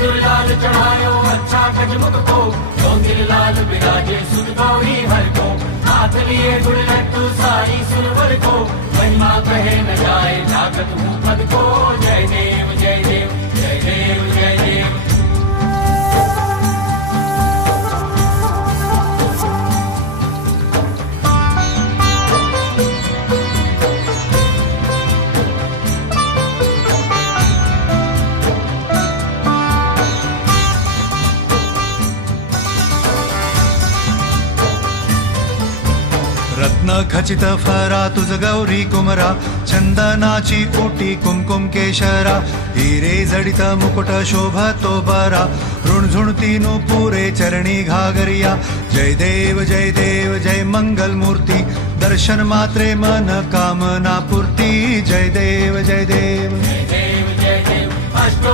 सिंदूर लाल चढ़ायो अच्छा गजमुख को, चौंदिल लाल बिराजे सुत गौरी हर को, हाथ लिए गुड़ लड्डू सारी सुरवर को, महिमा कहे न जाए जागत हूँ पद को। जय देव जय देव जय देव जय देव। रत्न खचित फरा तुझ गौरी कुमरा, चंदनाची ओटी कुमकुम केशरा, हिरे जडित मुकुट शोभतो बरा, ऋणझुणती पुरे चरणी घागरिया। जय देव जय मंगल मूर्ती, दर्शन मात्रे मन कामना पूर्ती। जय देव जय देव जय देव जय देव। अष्टो